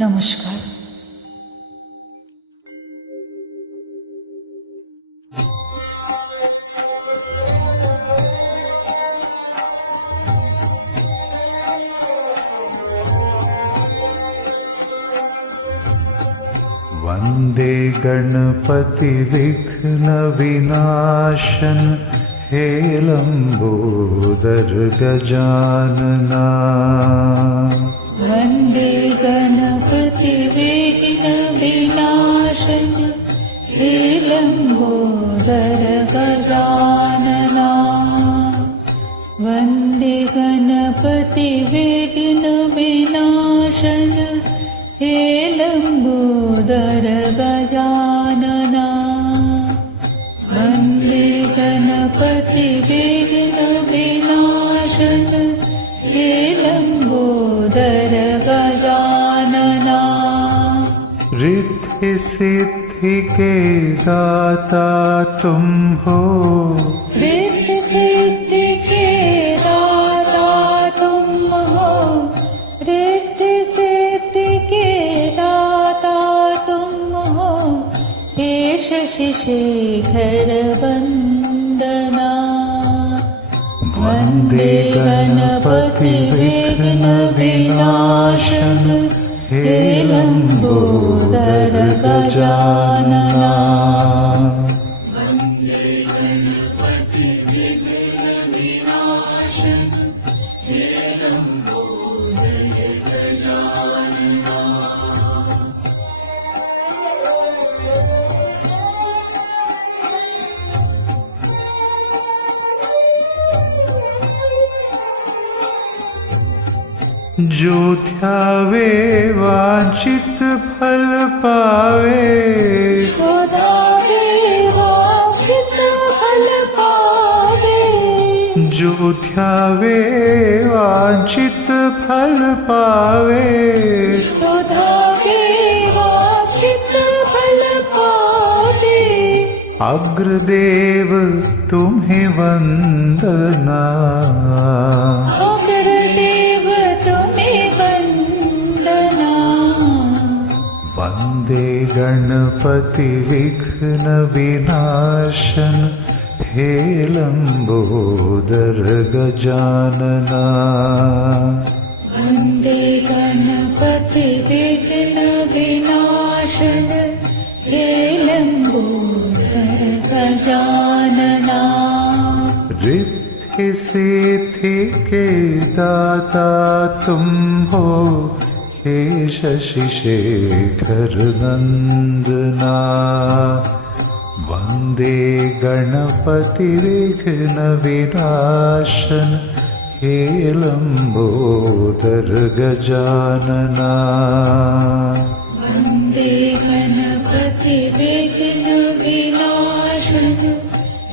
नमस्कार। वन्दे गणपति विघ्न विनाशन हे लम्बोदर गजानना। वन्दे गणपति विघ्न विनाशन हे लम्बोदर गजानना। वन्दे गणपति विघ्न विनाशन हे लम्बोदर गजानना। वन्दे गणपति विघ्न विनाशन हे लम्बोदर गजानना। रिद्धि सिद्धि के दाता तुम हो, रिद्धि सिद्धि के दाता तुम हो, रिद्धि सिद्धि के दाता तुम हो। हे शशि शेखर वन्दना। वन्दे गणपति विघ्न विनाशन हे लम्बोदर गजानना। जो ध्यावे वांछित फल पावे, जो ध्यावे वांछित फल पावे, जो ध्यावे वांछित फल पावे। जो ध्यावे वांछित फल पावे। अग्रदेव तुम्हें वंदना, अग्रदेव तुम्हें वंदना। वन्दे गणपति विघ्न विनाशन हे लम्बोदर गजानना। वन्दे गणपति विघ्न विनाशन हे लम्बोदर गजानना। रिद्धि सिद्धि के दाता तुम हो, हे शशि शेखर नंदना। वन्दे गणपति विघ्न विनाशन हे लम्बोदर गजानना। वन्दे गणपति विघ्न विनाशन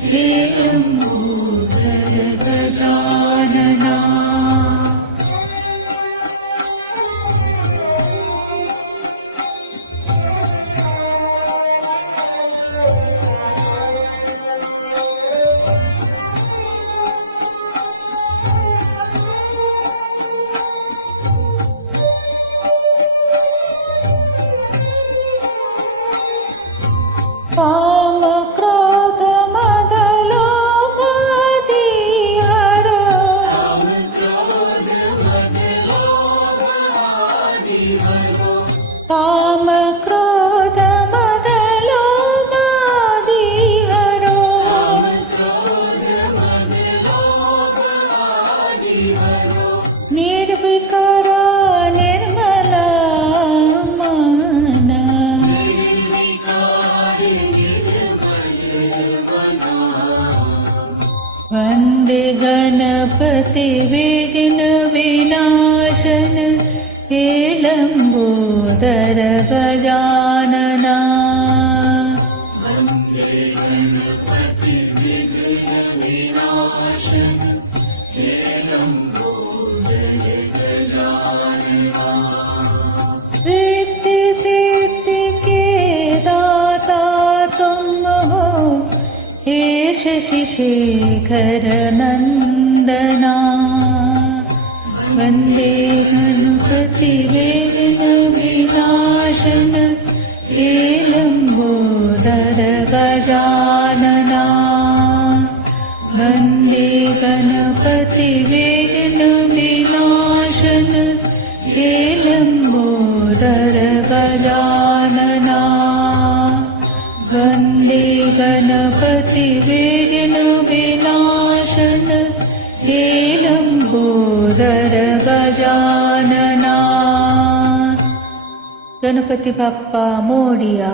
हे लम्बोदर गजानना। काम क्रोध मद लोभ आदि हरो। काम क्रोध मद लोभ आदि हरो। निर्विकार निर्मल मन। वन्दे गणपति विघ्न विनाशन हे लम्बोदर गजानना। रिद्धि सिद्धि के दाता तुम हो, हे शशि शेखर नंदना। वन्दे गणपति विघ्न विनाशन वन्दे गणपति विघ्न विनाशन हे लम्बोदर गजानना वन्दे गणपति विघ्न विनाशन हे लम्बोदर गजानना गणपति बप्पा मोरिया।